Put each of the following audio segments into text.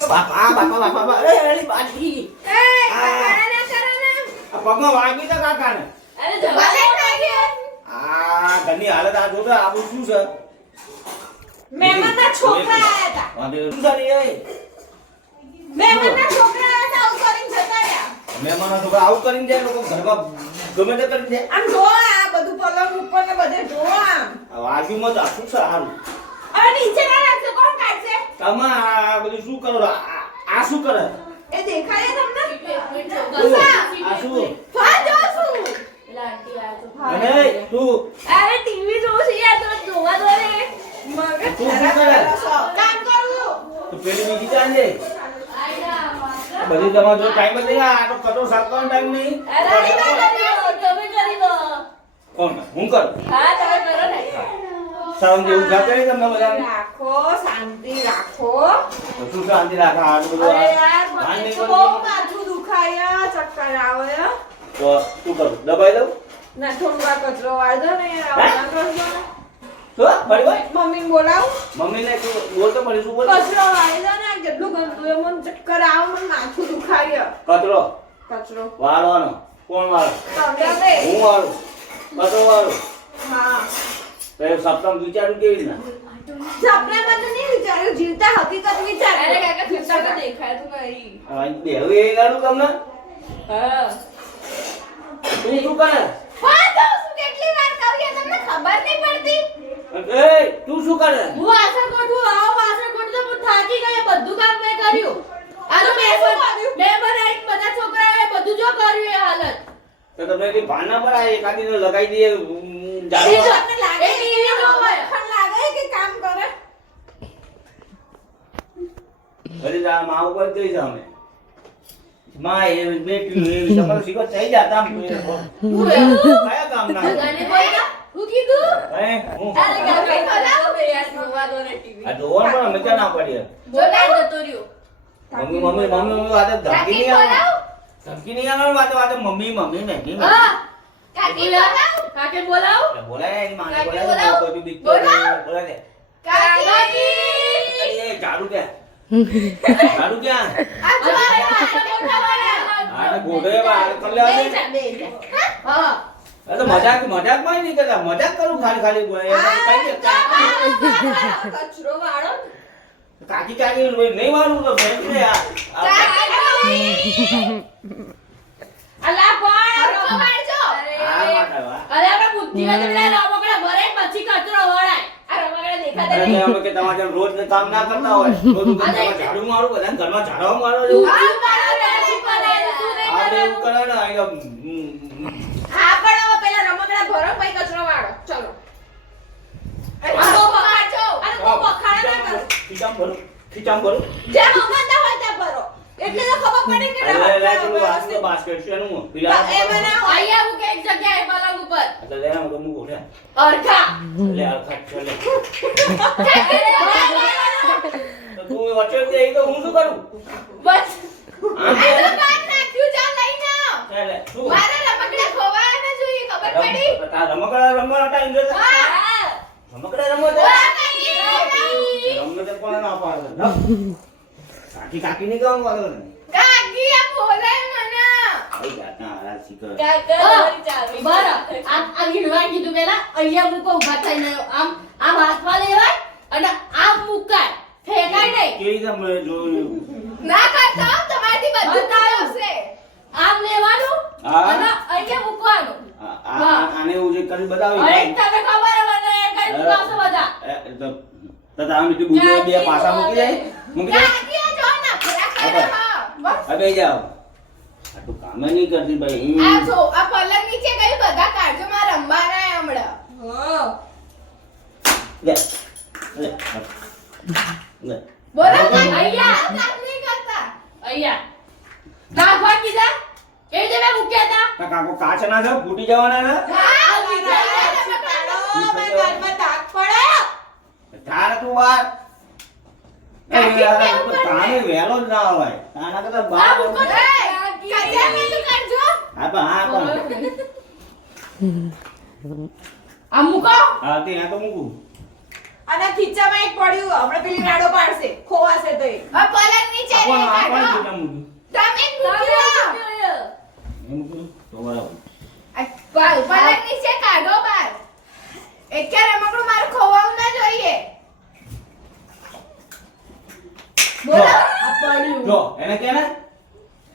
બાપા બાપા બાપા બાપા એ એલી બાજી એ કાકાને કરો ને આ પગમાં વાગી તો કાકાને અરે જવા દે આ છોકરા આવું કરીને કરીને જાય ગમે તે કરીને જાય. આમ જો બધું પલંગ ઉપર ને બધે જોવા વાગ્યુંમાં તો શું સારું હવે નીચે ના રાખજો કોણ કાઢશે? તમે આ બધું શું કરો આ શું કરે? એ દેખાય તમને? આ શું? ફા જો શું? અને તું અરે ટીવી જોઉં છે યાર તો જોવા દો રે. મગજ તું શું ખરાબ કરે? કામ કરું. તું પેલી બીજી ચાલ છે બધી તમારો જો ટાઈમ જ નહીં આ તો કટો સાફ ટાઈમ નહીં. અરે નહીં કરો, તમે કરી દો કોણ કરે? હું કરું. હા તમે કરો ને. સારું જેવું જાતે તમને બધાને? રાખો શાંતિ રાખો. શું શાંતિ રાખો? આ બધું અરે યાર મને તો બહુ માથું દુખાય ચક્કર આવે. તો શું કરું? દબાઈ દઉં? ના થોડું આ કચરો વાળજો ને યાર આવું ના કરજો ને. શું ફરી ભાઈ મમ્મીને બોલાવું? મમ્મીને બોલ તો મળી શું બોલ. કચરો વાળી દો ને કેટલું ગંદુ એ મને ચક્કર આવે મને માથું દુખાય. કચરો. કચરો. વાળવાનો. કોણ વાળો? હું વાળું. કચરો વાળું. હા. તો એ સપ્તમ વિચાર્યું કેવી રીતના? સપનામાં તો નહીં વિચાર્યું જીવતા હકીકત વિચાર અરે કાકા જીવતા તો દેખાતું નહીં. આ હવે એ ગાડું તમને? હા. તું શું કરે? હા તો શું કેટલી વાર કહું યાર તમને ખબર નહીં પડતી. એ તું શું કરે? હું વાસણ ગોઠવું આવો વાસણ ગોઠવું તો હું થાકી ગઈ બધું કામ મેં કર્યું. આ તો મેં મેં બનાવી બધા છોકરાઓએ બધું જો કર્યું એ હાલત. તો તમે કઈ ભાન ના પડાય એકાદીને લગાઈ દઈએ. જો- લાગે લાગે કે કામ કરે? જા માં ઉપર જઈ જાવ અમે. માં એ બેઠી એ તમારો શીખો થઈ જાતા હું કયા કામ ના હું કીધું? હે હું? અરે કાકા બોલાવો બે યાર જોવા ને TV. આ જોવાનું પણ અમે ના જતો રહ્યો. મમ્મી મમ્મી મમ્મી વાત વાતે નહીં આવે. ધમકી નહીં આવે વાતો વાતો મમ્મી મમ્મી નહીં હા કાકી બોલાવ કાકે બોલાવો બોલાય એની માને બોલાય બોલાવો. તો તું બીક બોલાય દે કાકી એ ઝાડુ કે ઝાડુ કે આ જોવા આ તો હા મજાક મજાકમાં નહીં કરતા મજાક કરું ખાલી ખાલી કઈ કચરો વાળો કાકી કાકી નહીં મારું તો આ- અલા પણ કચરો વાળજો અરે. માટે વા. અરે આપણે બુદ્ધિ હોય પેલા રમકડા ભરે પછી કચરો વળાય. આ રમકડા દેખાતા નહીં. અમે કે તમારે રોજ ને કામ ના કરતા હોય. રોજ હું ઝાડુ મારું બધા ઘરમાં ઝાડવા મારો જેવું. આ મારા શું કરે? શું નહીં કરે એવું કરે ને આ તો, હમ, હા પણ હવે પેલા રમકડા ભરો પછી કચરો વાળો. ચલો. બખાડા ના કરો. ખીચામ ભરું ખીચામ ભરું. જેમ અમારતા હોય ત્યાં ભરો. એટલે તો ખબર પડી કે અરે લે, લે, પેલું રમકડા આ શું basket છે એનું? પેલા એ બનાવો. અહીંયા મૂકે એક જગ્યાએ પલંગ ઉપર? એટલે લે, તો મૂકો, લે. અરખા. લે, આ ખાટ તો તું વચ્ચે જ તો હું શું કરું? બસ. આ નાખ્યું ચાલ રમકડા ખોવાયા ના જોઈએ ખબર પડી? રમ- રમકડા છે? હા. રમકડા રમવા દે. રમવા દે, કોને ના પાડે? કાકી કાકી કહેવાનું પાછળ તને. કાકી આ બોલાય મને આવી જાતના હારા શીખર. કાકા હા, ચાવી. બરાબર. આ આ ગીરવા કીધું પેલા અહીંયા મૂકો ઊભા થઈને આમ આમ હાથમાં લેવાય અને આમ મુકાય ફેંકાય નહીં કેવી રીતે અમે જોયું? ના કરતા હો, તમારાથી બધું બતાવો. થશે આમ લેવાનું હા. અને અહીંયા મૂકવાનું આ- આ- આ- આને એવું જે કરી બતાવ્યું હવે ને? તમે ખબર મને કઈ મૂકાશો બધા તો તો તારા મીઠી બુદ્ધિઓ બે પાસા મૂકી જાય મૂકી જાય આ ના હવે. જાઓ. આટલું કામ નહીં કરતી ભાઈ. આ જો આ પલંગ નીચે ગઈ બધા કાઢજો મારા હે હમણાં. હા. લે લે લે. બોલો અહીંયા. કામ નહીં કરતા. કીધા? રીતે મૂક્યા હતા. કા- કાકો કાચ છે ફૂટી જવાના છે? હા વિચાર મારા ઘરમાં ડાક પડે. તાર તું વાર એ કાકી યાર, કેવું તો કરે? તાને વહેલો જ ના હોય. તાના કરતા બાર મૂકો ને. કચરા પેલું કાઢજો હા પણ હા પણ. આમ મૂકો. હા તે ત્યાં તો મૂકું. અને ખીચામાં એક પડ્યું. હમણાં પેલી રાડો પાડશે. ખોવાશે તો એ. હવે પલંગ નીચે તમે મૂક્યો. તો બરાબર. પલંગ નીચે કાઢો બાર. એકે રમકડું મારું ખોવાવું ના જોઈએ. બોલો આ જો એને કે ને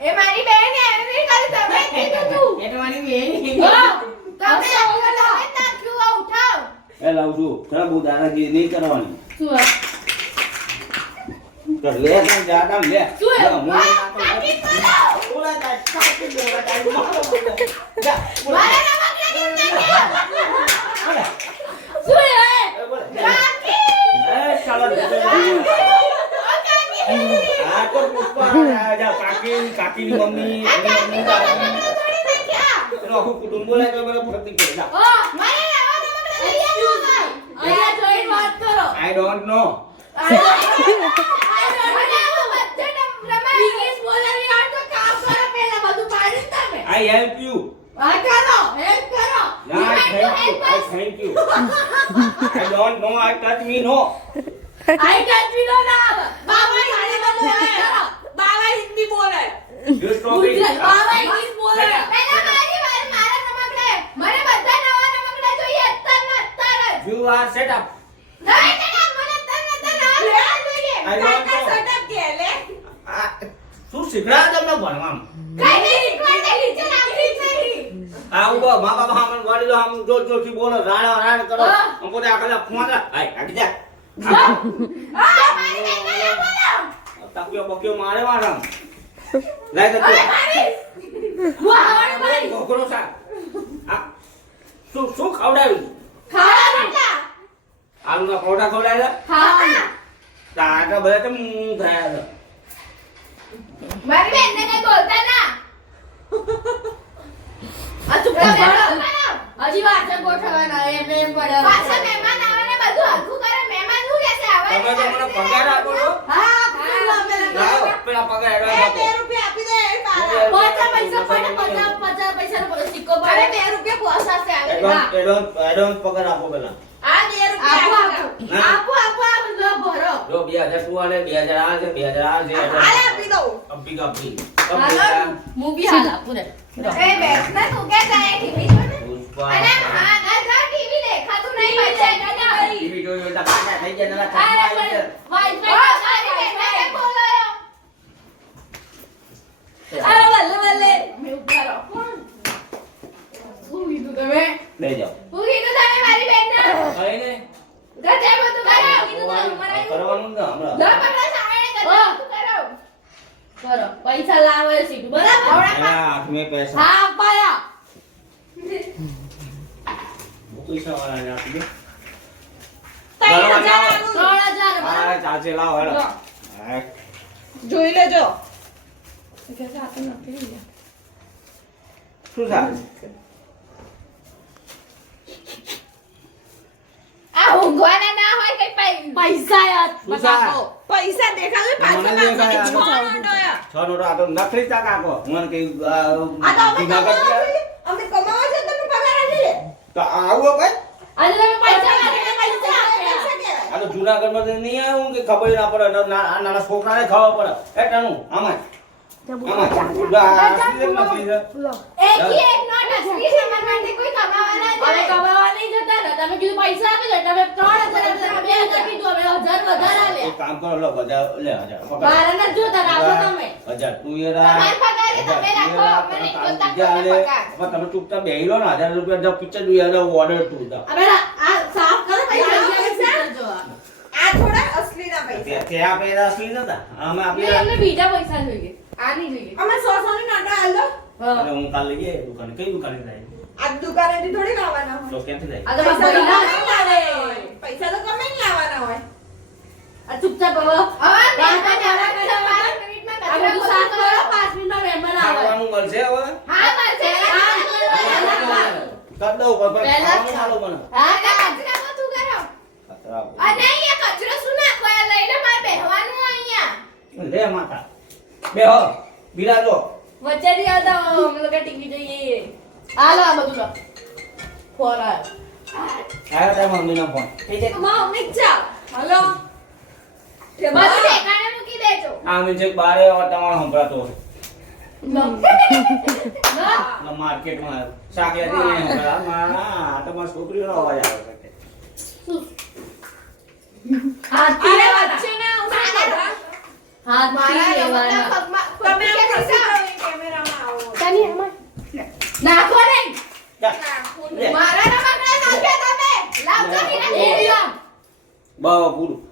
એ મારી બેન છે, એને નહીં કર્યું, તમે કીધું તું. એ તમારી બેન હા. તમે તમે નાખ્યું, આ ઉઠાવ. એ લાવ છું તને બહુ દાદાગીરી નહીં કરવાની શું તો લે તને જાડા લે શું હું નાખું. બોલા તા, કાકી બોલા તા, બોલા તા. જા, બોલા. મારા રમકડાં કેમ નાખ્યા? બોલા. શું એ? એ બોલા. કાકી! એ શાલા દીકરા. ઓ કાકી! આ તો પુષ્પા આ કાકી કાકીની મમ્મી એની કાકી મમ્મી. એનું આખું કુટુંબ બોલાય તો મને ફરતી કરે જા. હા. મારે નવા રમકડાં લઈ આવવા. અહીંયા જોઈને વાત કરો I don't know. પાડી જ તમે I help you. હા કરો હેલ્પ કરો I to thank you. help I thank you. I don't know. I touch me no. I touch me no ના આવે બાબા ગાડી બાવા હિન્દી બોલે. ગુજરાત બાબા ઇંગ્લિશ બોલે. પહેલા મારી વાર મારા રમકડાં. મને બધા નવા રમકડાં જોઈએ અત્યારના અત્યાર જ. યુ આર સેટ અપ નહીં જરા, મને અત્યારના અત્યાર નવા રમકડાં જોઈએ. I don't કાકા સેટ અપ કે લે. શું શીખડા તમને ભણવામાં? કઈ નહીં શીખવાડતા, teacher આપણી જ નહીં. આ ઊભો મા બાપ આમ વાળી દો જો જો જોરથી બોલો રાણા રાણ કરો. હું. આમ પોતે આખલા ફોન આય આગી જા. આ મારી ના બોલો. તક્યો બક્યો મારે મારામ લાય તો મારી. ઘોઘરો સા આ શું શું ખવડાવ્યું ખાવા કેટલા? આલુના પરોઠા ખવડાવ્યા હા તારા બધા તો થયા છે મારી બેનને કઈ બોલતા ના. આ ચૂપ તમે કરો હજી વાચન ગોઠવવાના એમ એમ પડે પાછા મહેમાન આવે ને બધું હરખું કરે. મહેમાન શું કહેશે? હવે તમે તો મને પગાર આપો છો લાવો પગાર એડવાન્સ બે આપો. રૂપિયા આપી દે એ પાછા. પૈસા પડે પચાસ પચાસ પૈસાનો સિક્કો પડે. બે રૂપિયા પોસા પોસાશે આવે. એડવાન્સ એડવાન્સ પગાર આપો પેલા. આ બે રૂપિયા આપો આપો. આપો. આપો લો ભરો. જો બે હજાર તું આલે બે હજાર આ છે બે આ છે હાલે આપી દઉં. કપી કપી હાલો હું બી હાલ આપું ને. એ બેસ બેસને તું કે જાય ટીવી જો ને. અને હા ના ના ટીવી દેખાતું નહીં બચ્ચા ના ના. ટીવી જોઈ જોઈ કાટા થઈ જાય ના વાઈફાઈ મારી બેનને કેમ બોલાયો? અરે વલ્લે વલ્લે મે ઊભા રહો. શું કીધું તમે? લઈ જાઓ શું કીધું તમે મારી બેનને? કઈ ને ગજે તે બધું કરો કીધું તો ઊભા રહ્યું. કરવાનું ને લો ના પકડો સામે ગજે. બધું કરો પૈસા લાવો એ સીધું બરાબર હાથ મે પૈસા હા અપાયા પૈસા વાળાને આપી દે ત્રણ બરાબર, હજાર. ત્રણ હજાર બરાબર હા ચાલશે લાવો હેડો જોઈ લેજો શું થાય આ ઊંઘવાના ના હોય કઈ પૈસા યાદ શું પૈસા દેખાડે પાછો મને છ નોટો છ નોટો આ તો નખરી તા કાકો મને કઈ આ તો અમે જુનાગઢ કમાવા ગયા? છીએ. અમે કમાવા છે તમે પગાર આપી તો આવો ભાઈ આજે પૈસા પૈસા લાવીને પૈસા આપ્યા પૈસા કહેવાય. આ તો જુનાગઢમાં નહીં આવું કે ખબર ના પડે ના- ના- આ નાના છોકરાને ખબર પડે એ ટાણું આમાં તમે ચૂકતા બે હજાર કીધું હવે હજાર વધારે એક આલ્યા કામ કરો લો ના જોતા રાખો તમે હજાર ને રૂપિયા પિક્ચર જોઈએ ઓર્ડર તું સાફ કરો પૈસા આ અહીંયા પૈસા? પૈસા આ પૈસા તે- તે અસલી નતા અમે આપણે બીજા પૈસા જોઈએ આ જોઈએ. અમે સો સો ની નોટો આલ દો. હા. હું કાલે લઈ જઈએ દુકાને. કઈ દુકાને જાય? આ દુકાનેથી થોડી લાવવાના હોય. તો ક્યાંથી જાય? આ તો પૈસા તો હોય. પૈસા તો ગમે ઈ લાવવાના હોય. આ ચૂપચાપ હવે. હવે મહેમાન કરો, આવે વાત છે, કરો. પાંચ મિનિટમાં આ કચરો સાફ કરો. કરો. મિનિટમાં મહેમાન આવે. ખાવાનું મળશે હવે? હા મળશે. હા. કર દઉં પણ પણ ખાવાનું આલો મને. હા આ કચરા પોતું કરો. કચરા આપો. અને અહીંયા કચરો શું નાખવા? લઈને મારે બેહવાનું અહીંયા. લે માતા બેહો બિરાજો વચ્ચે નહીં આવતા હમ લોકો ટીવી જોઈએ. હાલો આ બધું લો. ફોન આવ્યો. આવ્યો મમ્મી નો ફોન. મમ્મી ચાલ હલો. બધું ઠેકાણે મૂકી દેજો. આ મ્યુઝિક બારે અવાજ તમારો સંભળાતો હોય. ના. માર્કેટમાં નહીં. આ આ છોકરીનો અવાજ આવે છે હાથથી અરે લેવાના. વચ્ચે ના આવશો બધા. હાથથી મારા લેવાના. તમે કેમેરામાં આવો. રમકડા નાખ્યા તમે. લાવજો લે. હિના એ પૂરું.